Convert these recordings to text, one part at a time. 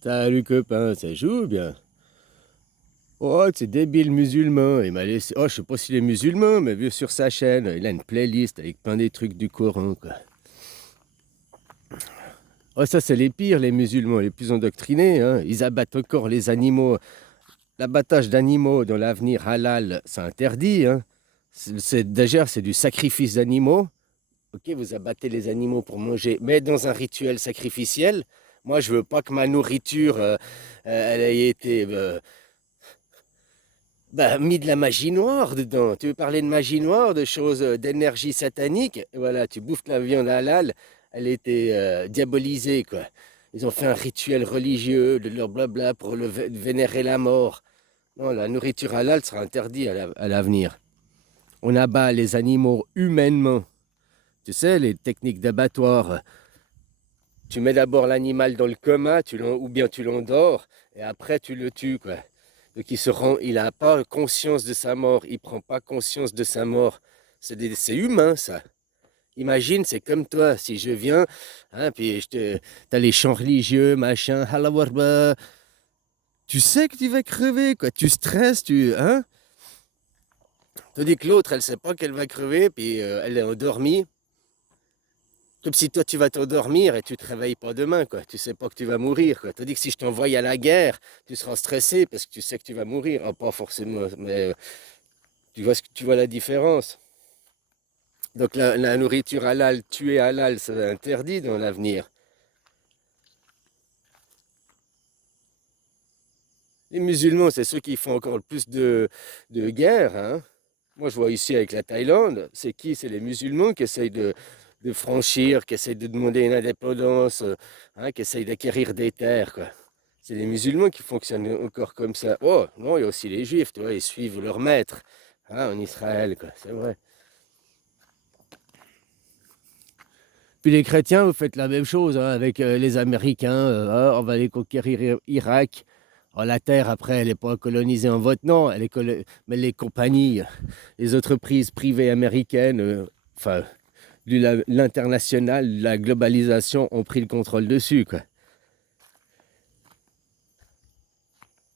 Salut copain, ça joue bien? Oh, c'est débile musulman. Il m'a laissé. Oh, je sais pas s'il est musulman, mais vu sur sa chaîne, il a une playlist avec plein des trucs du Coran, quoi. Oh, ça, c'est les pires, les musulmans, les plus endoctrinés, hein. Ils abattent encore les animaux. L'abattage d'animaux dans l'avenir halal, c'est interdit, hein. Déjà, c'est du sacrifice d'animaux. Ok, vous abattez les animaux pour manger, mais dans un rituel sacrificiel. Moi, je veux pas que ma nourriture, elle ait été bah, mis de la magie noire dedans. Tu veux parler de magie noire, de choses, d'énergie satanique? Voilà, tu bouffes la viande halal, elle était diabolisée, quoi. Ils ont fait un rituel religieux de leur blabla pour vénérer la mort. Non, la nourriture halal sera interdite à l'avenir. On abat les animaux humainement. Tu sais, les techniques d'abattoir. Tu mets d'abord l'animal dans le coma, ou bien tu l'endors, et après tu le tues, quoi. Donc il n'a pas conscience de sa mort, il prend pas conscience de sa mort. C'est humain, ça. Imagine, c'est comme toi, si je viens, hein, puis t'as les chants religieux, machin, Allah Warba. Tu sais que tu vas crever, quoi. Tu stresses, hein. Tandis que l'autre, elle sait pas qu'elle va crever, puis elle est endormie. Comme si toi tu vas t'endormir et tu te réveilles pas demain, quoi. Tu sais pas que tu vas mourir, quoi. Tandis que si je t'envoie à la guerre, tu seras stressé parce que tu sais que tu vas mourir. Ah, pas forcément, mais tu vois la différence. Donc la nourriture halal, tuer halal, c'est interdit dans l'avenir. Les musulmans, c'est ceux qui font encore le plus de guerre, hein. Moi, je vois ici avec la Thaïlande, c'est qui? C'est les musulmans qui essayent de franchir, qui essayent de demander une indépendance, hein, qui essayent d'acquérir des terres, quoi. C'est les musulmans qui fonctionnent encore comme ça. Oh, non, il y a aussi les juifs, tu vois, ils suivent leur maître, hein, en Israël, quoi, c'est vrai. Puis les chrétiens, vous faites la même chose, hein, avec les Américains. Ah, on va aller conquérir Irak. Oh, la terre, après, elle n'est pas colonisée en votre nom, mais les compagnies, les entreprises privées américaines, enfin, l'international, la globalisation ont pris le contrôle dessus, quoi.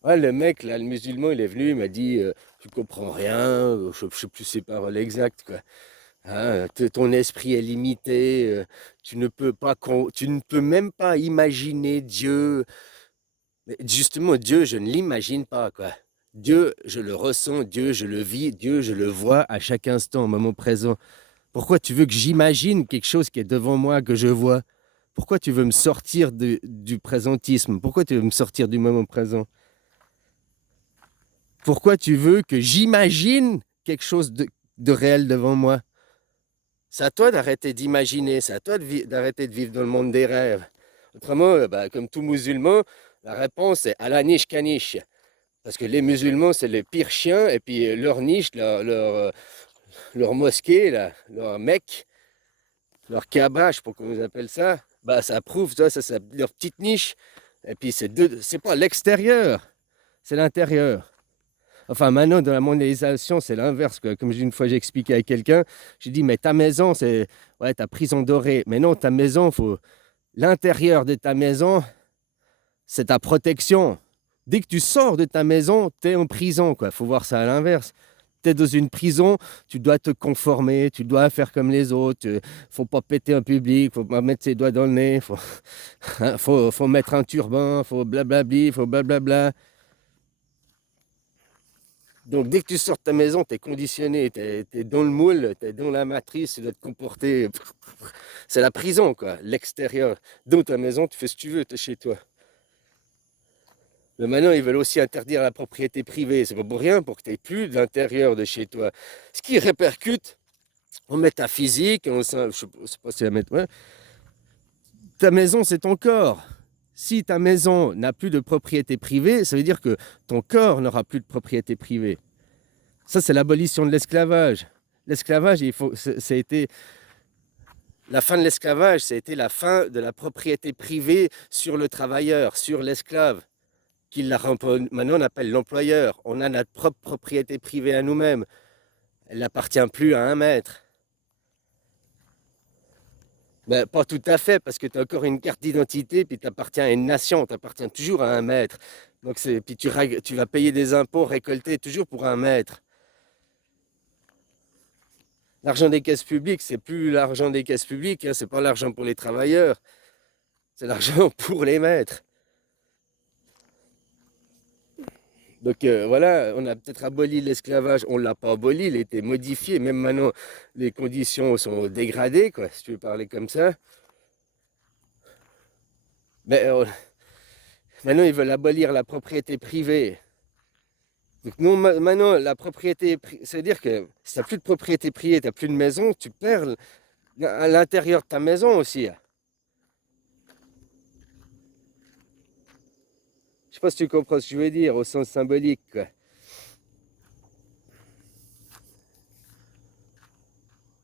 Ouais, le mec, là, le musulman, il est venu, il m'a dit, tu comprends rien, je ne sais plus ses paroles exactes, quoi. Hein, ton esprit est limité, tu ne peux même pas imaginer Dieu. Mais justement, Dieu, je ne l'imagine pas, quoi. Dieu, je le ressens, Dieu, je le vis, Dieu, je le vois à chaque instant, au moment présent. Pourquoi tu veux que j'imagine quelque chose qui est devant moi, que je vois? Pourquoi tu veux me sortir du présentisme? Pourquoi tu veux me sortir du moment présent? Pourquoi tu veux que j'imagine quelque chose de réel devant moi? C'est à toi d'arrêter d'imaginer, c'est à toi d'arrêter de vivre dans le monde des rêves. Autrement, bah, comme tout musulman, la réponse est Allah niche kanish. Parce que les musulmans, c'est les pires chiens, et puis leur niche, leur mosquée, là, leur mecque, leur kaaba, je sais pas comment ils appellent ça, bah, ça prouve, ça, c'est leur petite niche. Et puis c'est pas l'extérieur, c'est l'intérieur. Enfin, maintenant, dans la mondialisation, c'est l'inverse, quoi. Comme une fois, j'ai expliqué à quelqu'un, j'ai dit, mais ta maison, c'est ouais, ta prison dorée. Mais non, ta maison, l'intérieur de ta maison, c'est ta protection. Dès que tu sors de ta maison, tu es en prison, quoi. Faut voir ça à l'inverse. Tu es dans une prison, tu dois te conformer, tu dois faire comme les autres. Faut pas péter en public, faut pas mettre ses doigts dans le nez, hein, faut mettre un turban, faut blablabli, faut blablabla. Donc, dès que tu sors de ta maison, tu es conditionné, tu es, dans le moule, tu es dans la matrice, tu dois te comporter. C'est la prison, quoi, l'extérieur. Dans ta maison, tu fais ce que tu veux, tu es chez toi. Mais maintenant, ils veulent aussi interdire la propriété privée. C'est pas pour rien, pour que tu n'aies plus de l'intérieur de chez toi. Ce qui répercute en métaphysique, je sais pas si la mettre. Ouais. Ta maison, c'est ton corps. Si ta maison n'a plus de propriété privée, ça veut dire que ton corps n'aura plus de propriété privée. Ça, c'est l'abolition de l'esclavage. L'esclavage, ça a été la fin de l'esclavage, ça a été la fin de la propriété privée sur le travailleur, sur l'esclave, maintenant on appelle l'employeur. On a notre propre propriété privée à nous-mêmes. Elle n'appartient plus à un maître. Ben, pas tout à fait, parce que tu as encore une carte d'identité, puis tu appartiens à une nation, tu appartiens toujours à un maître. Donc puis tu vas payer des impôts récoltés toujours pour un maître. L'argent des caisses publiques, c'est plus l'argent des caisses publiques, hein, c'est pas l'argent pour les travailleurs, c'est l'argent pour les maîtres. Donc voilà, on a peut-être aboli l'esclavage, on ne l'a pas aboli, il a été modifié, même maintenant les conditions sont dégradées, quoi, si tu veux parler comme ça. Mais maintenant ils veulent abolir la propriété privée. Donc non, maintenant la propriété, c'est-à-dire que si tu n'as plus de propriété privée, tu n'as plus de maison, tu perds à l'intérieur de ta maison aussi. Je sais pas si tu comprends ce que je veux dire au sens symbolique, quoi.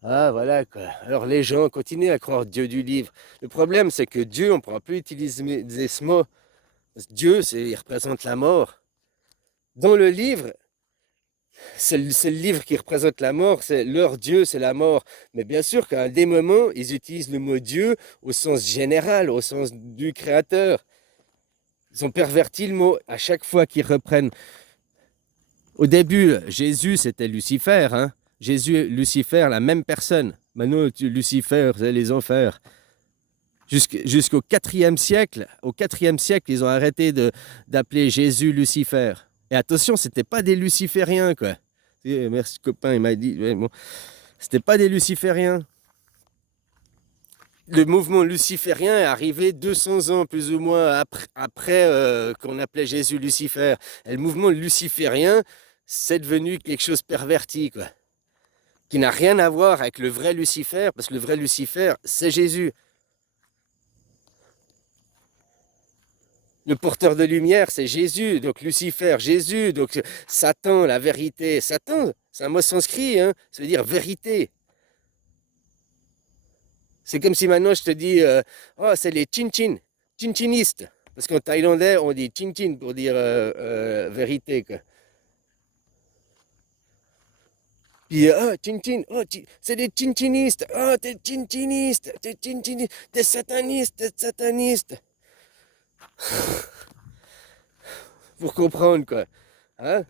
Ah, voilà, quoi. Alors les gens continuent à croire Dieu du livre. Le problème, c'est que Dieu, on ne pourra plus utiliser ce mot. Parce que Dieu, il représente la mort. Dans le livre, c'est le livre qui représente la mort, c'est leur Dieu, c'est la mort. Mais bien sûr qu'à des moments, ils utilisent le mot Dieu au sens général, au sens du Créateur. Ils ont perverti le mot à chaque fois qu'ils reprennent. Au début, Jésus, c'était Lucifer, hein. Jésus et Lucifer, la même personne. Maintenant, Lucifer, c'est les enfers. Jusqu'au siècle, au siècle, ils ont arrêté d'appeler Jésus Lucifer. Et attention, c'était pas des lucifériens, quoi. Merci copain, il m'a dit. Ouais, bon, c'était pas des lucifériens. Le mouvement luciférien est arrivé 200 ans plus ou moins après qu'on appelait Jésus Lucifer. Et le mouvement luciférien, c'est devenu quelque chose de perverti, quoi, qui n'a rien à voir avec le vrai Lucifer, parce que le vrai Lucifer, c'est Jésus. Le porteur de lumière, c'est Jésus, donc Lucifer, Jésus, donc Satan, la vérité. Satan, c'est un mot sanskrit, hein, ça veut dire vérité. C'est comme si maintenant je te dis, oh, c'est les Chin-Chin, Chin-Chinistes. Parce qu'en thaïlandais, on dit Chin-Chin pour dire vérité, quoi. Puis, oh, Chin-Chin, oh, c'est des Chin-Chinistes, oh, t'es Chin-Chiniste, t'es Chin-Chiniste, t'es sataniste, t'es sataniste. Pour comprendre, quoi. Hein?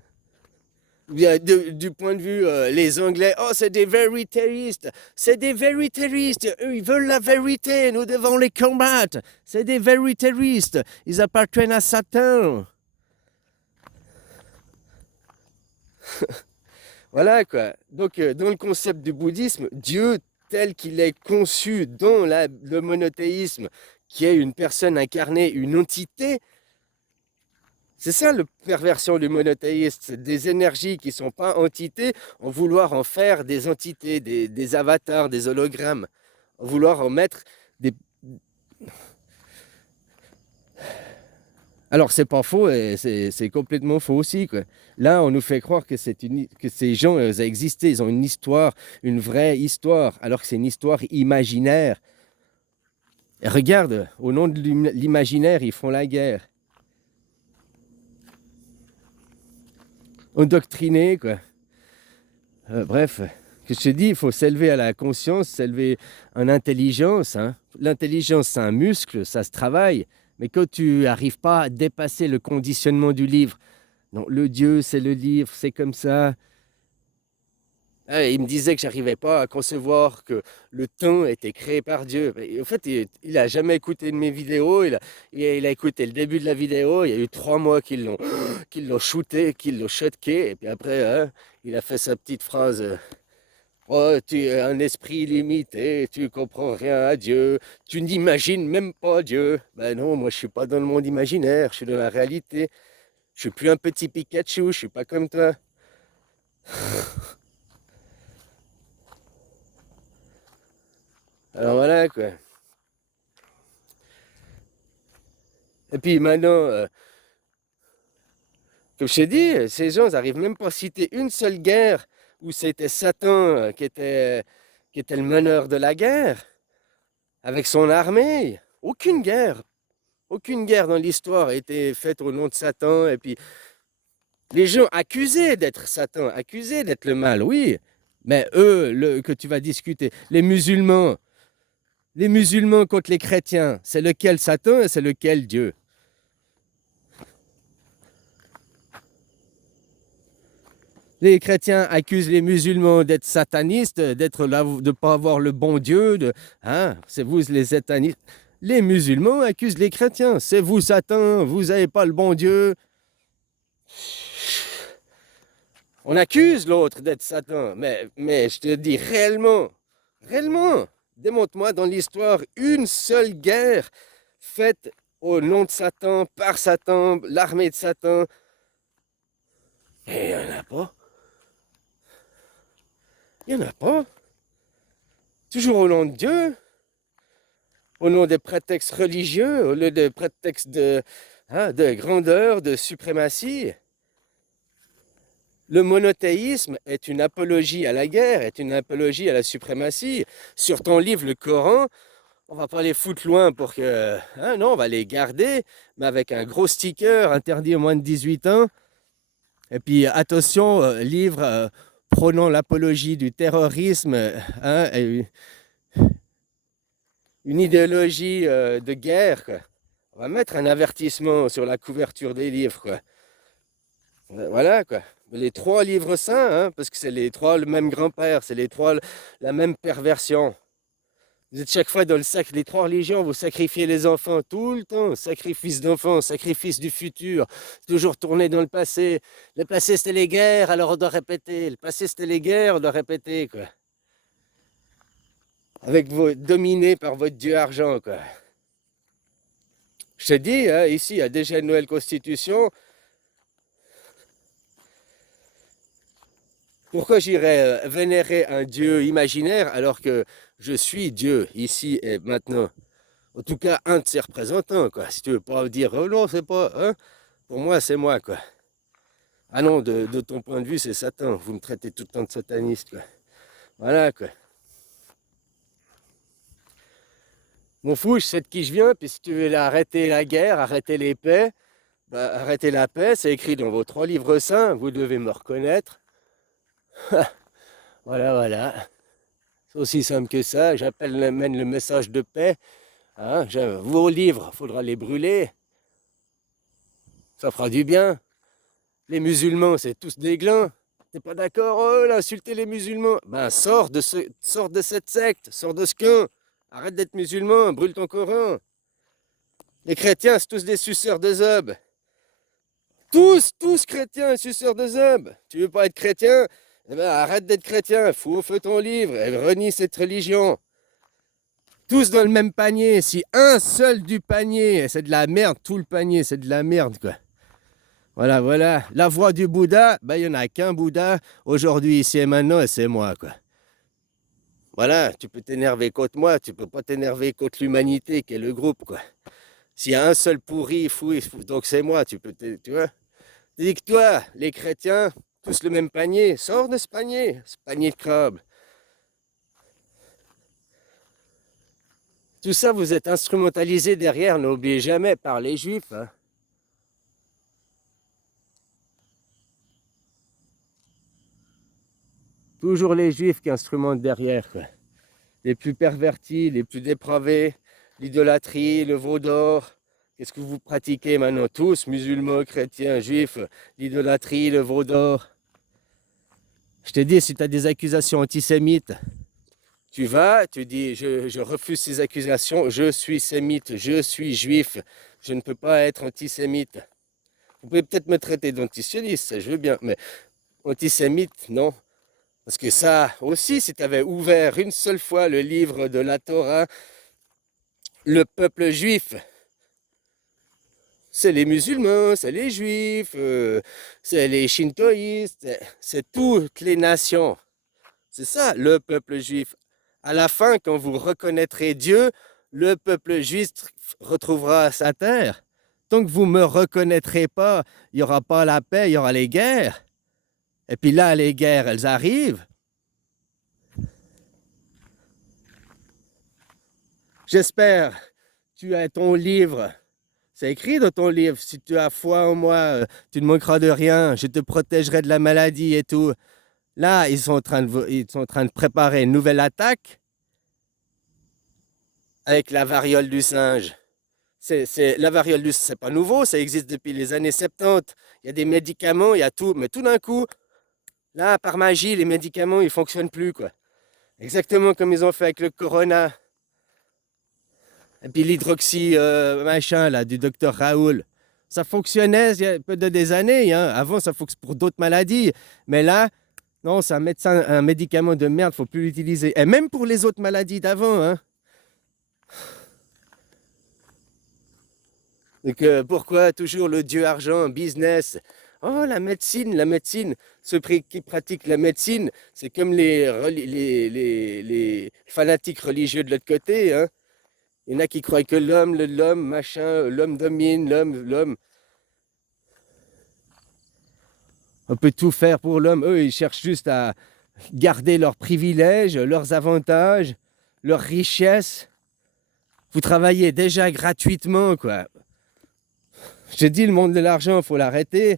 Bien, du point de vue, les Anglais, oh, c'est des véritéristes, c'est des véritéristes, eux, ils veulent la vérité, nous devons les combattre, c'est des véritéristes, ils appartiennent à Satan. Voilà, quoi. Donc, dans le concept du bouddhisme, Dieu tel qu'il est conçu dans le monothéisme, qui est une personne incarnée, une entité, c'est ça la perversion du monothéiste, c'est des énergies qui ne sont pas entités, en vouloir en faire des entités, des avatars, des hologrammes, en vouloir en mettre des... Alors c'est pas faux, c'est complètement faux aussi, quoi. Là, on nous fait croire que que ces gens ont existé, ils ont une histoire, une vraie histoire, alors que c'est une histoire imaginaire. Et regarde, au nom de l'imaginaire, ils font la guerre. Endoctrinés, quoi. Bref, que je te dis, il faut s'élever à la conscience, s'élever en intelligence, hein. L'intelligence, c'est un muscle, ça se travaille. Mais quand tu n'arrives pas à dépasser le conditionnement du livre, non, le Dieu, c'est le livre, c'est comme ça. Ah, il me disait que j'arrivais pas à concevoir que le temps était créé par Dieu. En fait, il a jamais écouté de mes vidéos. Il a écouté le début de la vidéo. Il y a eu 3 mois qu'ils l'ont shooté, qu'ils l'ont shotké. Et puis après, hein, il a fait sa petite phrase. Oh, tu es un esprit limité, tu comprends rien à Dieu, tu n'imagines même pas Dieu. Ben non, moi je suis pas dans le monde imaginaire, je suis dans la réalité. Je suis plus un petit Pikachu, je suis pas comme toi. Alors voilà, quoi. Et puis maintenant, comme je t'ai dit, ces gens n'arrivent même pas à citer une seule guerre où c'était Satan qui était le meneur de la guerre, avec son armée. Aucune guerre. Aucune guerre dans l'histoire a été faite au nom de Satan. Et puis, les gens accusés d'être Satan, accusés d'être le mal, oui. Mais eux, que tu vas discuter, Les musulmans contre les chrétiens, c'est lequel Satan et c'est lequel Dieu? Les chrétiens accusent les musulmans d'être satanistes, d'être là, de ne pas avoir le bon Dieu. Hein, c'est vous les satanistes. Les musulmans accusent les chrétiens. C'est vous Satan, vous n'avez pas le bon Dieu. On accuse l'autre d'être Satan, mais je te dis réellement, démontre-moi dans l'histoire une seule guerre faite au nom de Satan, par Satan, l'armée de Satan. Et il n'y en a pas. Il n'y en a pas. Toujours au nom de Dieu, au nom des prétextes religieux, au lieu de prétextes de grandeur, de suprématie. Le monothéisme est une apologie à la guerre, est une apologie à la suprématie. Sur ton livre, le Coran, on va pas les foutre loin pour que... non, on va les garder, mais avec un gros sticker interdit aux moins de 18 ans. Et puis, attention, livre prônant l'apologie du terrorisme, une idéologie de guerre, quoi. On va mettre un avertissement sur la couverture des livres, quoi. Voilà, quoi. Les trois livres saints, parce que c'est les trois le même grand-père, c'est les trois la même perversion. Vous êtes chaque fois dans les trois religions, vous sacrifiez les enfants tout le temps, sacrifice d'enfants, sacrifice du futur, toujours tourné dans le passé. Le passé c'était les guerres, alors on doit répéter. Le passé c'était les guerres, on doit répéter, quoi. Dominé par votre dieu argent, quoi. Je te dis, ici, il y a déjà une nouvelle constitution. Pourquoi j'irais vénérer un dieu imaginaire alors que je suis Dieu ici et maintenant? En tout cas, un de ses représentants, quoi. Si tu veux pas dire, oh non, c'est pas, hein? Pour moi, c'est moi, quoi. Ah non, de ton point de vue, c'est Satan. Vous me traitez tout le temps de sataniste, quoi. Voilà, quoi. Mon fou, je sais de qui je viens, puis si tu veux arrêter la guerre, arrêter les paix, arrêter la paix, c'est écrit dans vos trois livres saints, vous devez me reconnaître. Voilà, voilà. C'est aussi simple que ça. Mène le message de paix. Hein, vos livres, il faudra les brûler. Ça fera du bien. Les musulmans, c'est tous des glands. T'es pas d'accord? Oh, là, insulter les musulmans. Ben, sors de cette secte, sors de ce camp. Arrête d'être musulman, brûle ton Coran. Les chrétiens, c'est tous des suceurs de zob. Tous chrétiens et suceurs de zob. Tu veux pas être chrétien? Eh ben, arrête d'être chrétien, fous au feu ton livre et renie cette religion. Tous dans le même panier. Si un seul du panier, c'est de la merde, tout le panier, c'est de la merde, quoi. Voilà, voilà. La voix du Bouddha, ben, il n'y en a qu'un Bouddha aujourd'hui, ici et maintenant, et c'est moi, quoi. Voilà, tu peux t'énerver contre moi, tu peux pas t'énerver contre l'humanité, qui est le groupe, quoi. S'il y a un seul pourri, fou, donc c'est moi, tu vois. Dis que toi, les chrétiens, tous le même panier, sors de ce panier de crabes. Tout ça, vous êtes instrumentalisé derrière, n'oubliez jamais, par les juifs. Hein. Toujours les juifs qui instrumentent derrière, quoi. Les plus pervertis, les plus dépravés, l'idolâtrie, le veau d'or. Qu'est-ce que vous pratiquez maintenant tous, musulmans, chrétiens, juifs, l'idolâtrie, le veau d'or. Je te dis, si tu as des accusations antisémites, tu vas, tu dis, je refuse ces accusations, je suis sémite, je suis juif, je ne peux pas être antisémite. Vous pouvez peut-être me traiter d'antisioniste, je veux bien, mais antisémite, non. Parce que ça aussi, si tu avais ouvert une seule fois le livre de la Torah, le peuple juif, c'est les musulmans, c'est les juifs, c'est les shintoïstes, c'est toutes les nations. C'est ça, le peuple juif. À la fin, quand vous reconnaîtrez Dieu, le peuple juif retrouvera sa terre. Tant que vous ne me reconnaîtrez pas, il n'y aura pas la paix, il y aura les guerres. Et puis là, les guerres, elles arrivent. J'espère, tu as ton livre. C'est écrit dans ton livre, si tu as foi en moi, tu ne manqueras de rien, je te protégerai de la maladie et tout. Là, ils sont en train de préparer une nouvelle attaque. avec la variole du singe. La variole du singe, c'est pas nouveau, ça existe depuis les années 70. Il y a des médicaments, il y a tout, mais tout d'un coup, là, par magie, les médicaments, ils fonctionnent plus, quoi. Exactement comme ils ont fait avec le corona. Et puis l'hydroxy machin là du docteur Raoul. Ça fonctionnait il y a peu de des années. Hein. Avant, ça fonctionnait pour d'autres maladies. Mais là, non, c'est un médicament de merde, faut plus l'utiliser. Et même pour les autres maladies d'avant. Hein. Donc pourquoi toujours le dieu argent, business? Oh, la médecine. Ceux qui pratiquent la médecine, c'est comme les fanatiques religieux de l'autre côté. Hein. Il y en a qui croient que l'homme, machin, l'homme domine, l'homme. On peut tout faire pour l'homme. Eux, ils cherchent juste à garder leurs privilèges, leurs avantages, leurs richesses. Vous travaillez déjà gratuitement, quoi. Je te dis, le monde de l'argent, il faut l'arrêter.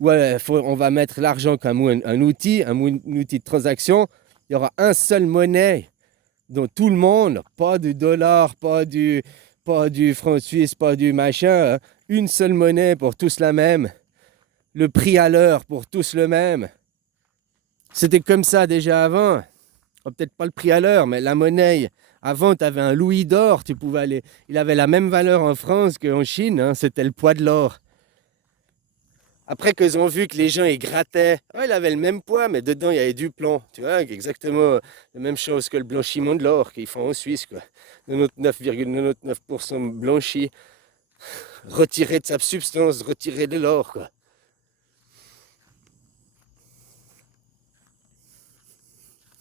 Ouais, on va mettre l'argent comme un outil de transaction. Il y aura un seul monnaie dont tout le monde, pas du dollar, pas du franc suisse, pas du machin, hein. Une seule monnaie pour tous la même. Le prix à l'heure pour tous le même. C'était comme ça déjà avant. Peut-être pas le prix à l'heure, mais la monnaie. Avant, tu avais un louis d'or, tu pouvais aller. Il avait la même valeur en France qu'en Chine, hein, c'était le poids de l'or. Après qu'ils ont vu que les gens ils grattaient, il avait le même poids, mais dedans il y avait du plomb. Tu vois, exactement la même chose que le blanchiment de l'or qu'ils font en Suisse, quoi. 99,99% blanchi, retiré de sa substance, retiré de l'or, quoi.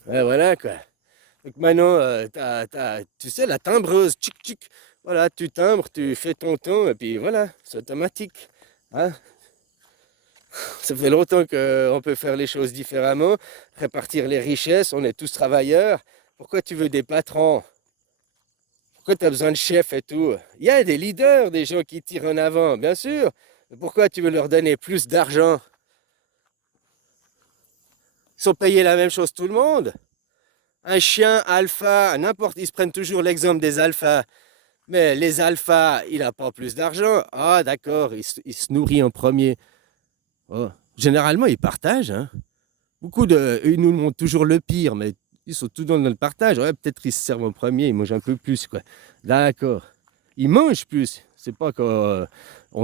Ouais, voilà, quoi. Donc maintenant, tu sais, la timbreuse, tchic, tchic. Voilà, tu timbres, tu fais ton ton, et puis voilà, c'est automatique. Hein. Ça fait longtemps qu'on peut faire les choses différemment, répartir les richesses, on est tous travailleurs. Pourquoi tu veux des patrons? Pourquoi tu as besoin de chefs et tout? Il y a des leaders, des gens qui tirent en avant, bien sûr. Mais pourquoi tu veux leur donner plus d'argent? Ils sont payés la même chose tout le monde. Un chien alpha, n'importe, ils se prennent toujours l'exemple des alphas. Mais les alphas, il n'a pas plus d'argent. Ah, d'accord, il se nourrit en premier. Oh. Généralement, ils partagent. Hein. Ils nous montrent toujours le pire, mais ils sont tous dans le partage. Ouais, peut-être ils se servent en premier, ils mangent un peu plus, quoi. D'accord. Ils mangent plus. C'est pas qu'on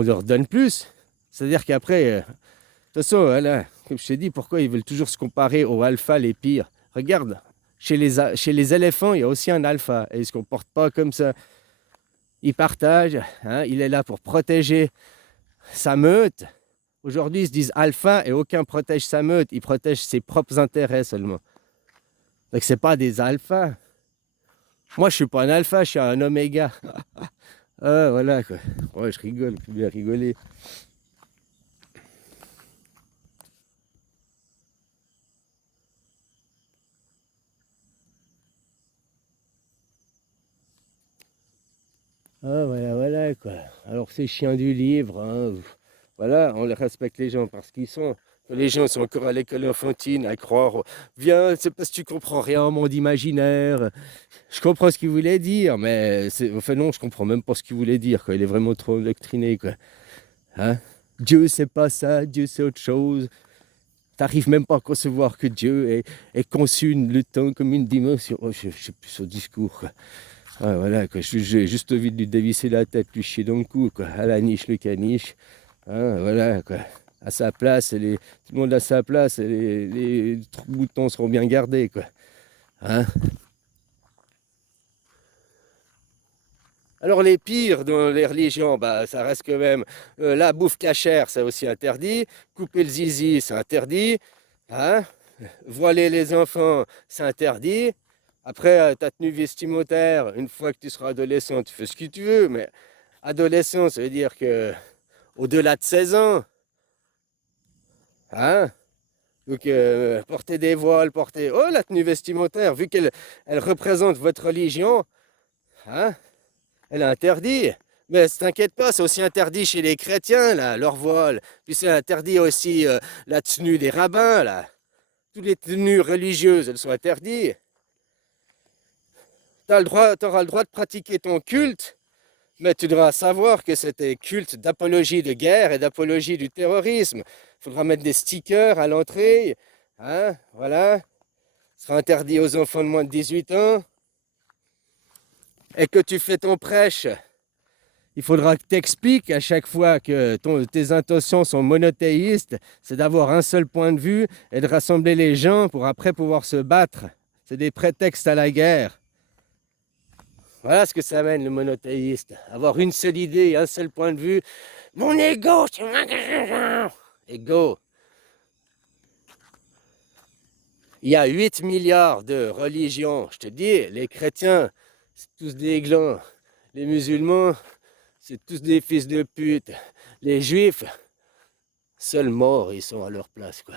leur donne plus. C'est-à-dire qu'après, de toute façon, voilà, comme je t'ai dit, pourquoi ils veulent toujours se comparer aux alphas les pires? Regarde, chez les éléphants, il y a aussi un alpha. Et ils ne se comportent pas comme ça. Il partage, hein, il est là pour protéger sa meute. Aujourd'hui, ils se disent alpha et aucun protège sa meute, il protège ses propres intérêts seulement. Donc, ce n'est pas des alphas. Moi, je ne suis pas un alpha, je suis un oméga. Ah, voilà quoi. Ouais, je rigole, je peux bien rigoler. Ah, voilà, voilà quoi. Alors, ces chiens du livre, hein, voilà, on les respecte les gens parce qu'ils sont. Les gens sont encore à l'école enfantine à croire, viens, c'est parce que tu comprends rien au monde imaginaire. Je comprends ce qu'il voulait dire, mais enfin non, je comprends même pas ce qu'il voulait dire, quoi. Il est vraiment trop endoctriné, quoi. Hein? Dieu, c'est pas ça, Dieu, c'est autre chose. T'arrives même pas à concevoir que Dieu est conçu le temps comme une dimension. Oh, je sais plus son discours, quoi. Ah, voilà, quoi. J'ai juste envie de lui dévisser la tête, lui chier dans le cou, quoi. À la niche, le caniche. Hein, voilà, quoi. À sa place, tout le monde à sa place, et les boutons seront bien gardés, quoi. Hein? Alors les pires dans les religions, bah, ça reste quand même la bouffe cachère, c'est aussi interdit. Couper le zizi, c'est interdit. Hein? Voiler les enfants, c'est interdit. Après, ta tenue vestimentaire, une fois que tu seras adolescent, tu fais ce que tu veux. Mais adolescent, ça veut dire que au-delà de 16 ans, hein? Donc, porter des voiles, porter... Oh, la tenue vestimentaire, vu qu'elle représente votre religion, hein? Elle est interdite. Mais t'inquiète pas, c'est aussi interdit chez les chrétiens, là, leur voile. Puis c'est interdit aussi la tenue des rabbins, là. Toutes les tenues religieuses, elles sont interdites. T'auras le droit de pratiquer ton culte, mais tu devras savoir que c'était culte d'apologie de guerre et d'apologie du terrorisme. Il faudra mettre des stickers à l'entrée, hein, voilà. Ce sera interdit aux enfants de moins de 18 ans. Et que tu fais ton prêche, il faudra que tu expliques à chaque fois que tes intentions sont monothéistes, c'est d'avoir un seul point de vue et de rassembler les gens pour après pouvoir se battre. C'est des prétextes à la guerre. Voilà ce que ça amène le monothéiste. Avoir une seule idée, un seul point de vue. Mon ego, c'est moi que je... Ego. Il y a 8 milliards de religions. Je te dis, les chrétiens, c'est tous des glands. Les musulmans, c'est tous des fils de pute. Les juifs, seuls morts, ils sont à leur place, quoi.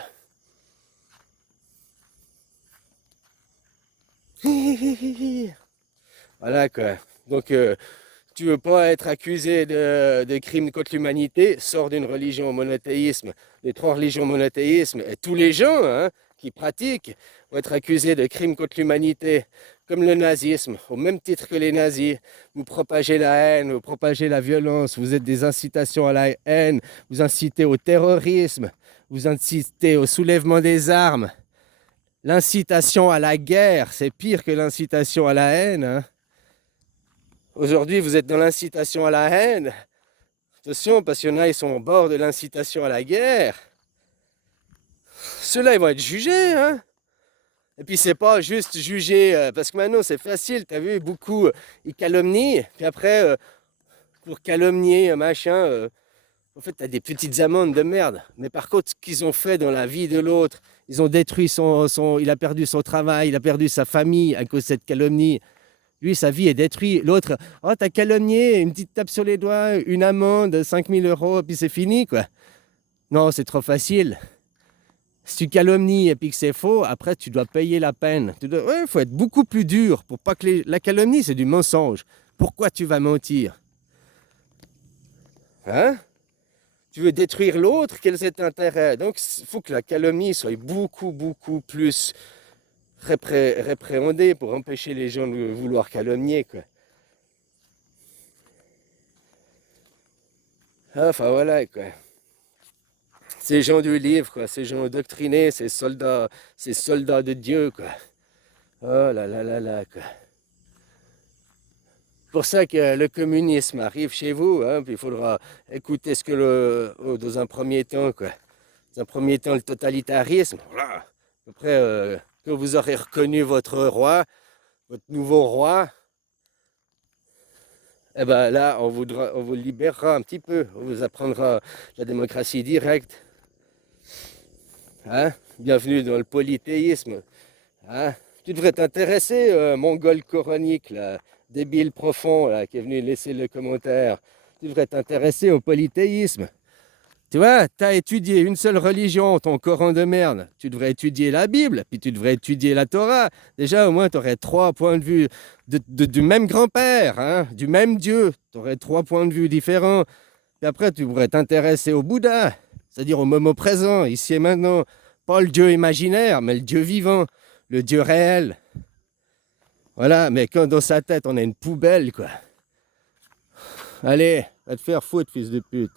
Voilà, quoi. Donc, tu veux pas être accusé de crimes contre l'humanité, sors d'une religion monothéisme, des 3 religions monothéisme, et tous les gens hein, qui pratiquent vont être accusés de crimes contre l'humanité, comme le nazisme, au même titre que les nazis. Vous propagez la haine, vous propagez la violence, vous êtes des incitations à la haine, vous incitez au terrorisme, vous incitez au soulèvement des armes. L'incitation à la guerre, c'est pire que l'incitation à la haine. Hein. Aujourd'hui, vous êtes dans l'incitation à la haine. Attention, parce qu'il y en a, ils sont au bord de l'incitation à la guerre. Ceux-là, ils vont être jugés. Hein. Et puis, c'est pas juste juger, parce que maintenant, c'est facile. Tu as vu, beaucoup, ils calomnient. Puis après, pour calomnier, machin, en fait, tu as des petites amendes de merde. Mais par contre, ce qu'ils ont fait dans la vie de l'autre, ils ont détruit il a perdu son travail, il a perdu sa famille à cause de cette calomnie. Lui, sa vie est détruite. L'autre, oh, t'as calomnié, une petite tape sur les doigts, une amende, 5000 euros, puis c'est fini, quoi. Non, c'est trop facile. Si tu calomnies et puis que c'est faux, après, tu dois payer la peine. Ouais, faut être beaucoup plus dur pour pas que la calomnie, c'est du mensonge. Pourquoi tu vas mentir? Hein? Tu veux détruire l'autre, quel est cet intérêt? Donc, il faut que la calomnie soit beaucoup, beaucoup plus répréhendée pour empêcher les gens de vouloir calomnier, quoi. Enfin, voilà, quoi. Ces gens du livre, quoi, ces gens doctrinés, ces soldats de Dieu, quoi. Oh là là là là, quoi. C'est pour ça que le communisme arrive chez vous, hein, puis il faudra écouter ce que dans un premier temps, quoi. Dans un premier temps, le totalitarisme, voilà. Après, quand vous aurez reconnu votre roi, votre nouveau roi, eh ben là, on vous libérera un petit peu, on vous apprendra la démocratie directe. Hein? Bienvenue dans le polythéisme. Hein? Tu devrais t'intéresser, mongol coronique, là, débile profond, là, qui est venu laisser le commentaire. Tu devrais t'intéresser au polythéisme. Tu vois, tu as étudié une seule religion, ton Coran de merde. Tu devrais étudier la Bible, puis tu devrais étudier la Torah. Déjà, au moins, tu aurais 3 points de vue du même grand-père, hein, du même Dieu. Tu aurais 3 points de vue différents. Puis après, tu pourrais t'intéresser au Bouddha, c'est-à-dire au moment présent, ici et maintenant. Pas le Dieu imaginaire, mais le Dieu vivant, le Dieu réel. Voilà, mais quand dans sa tête, on a une poubelle, quoi. Allez, va te faire foutre, fils de pute.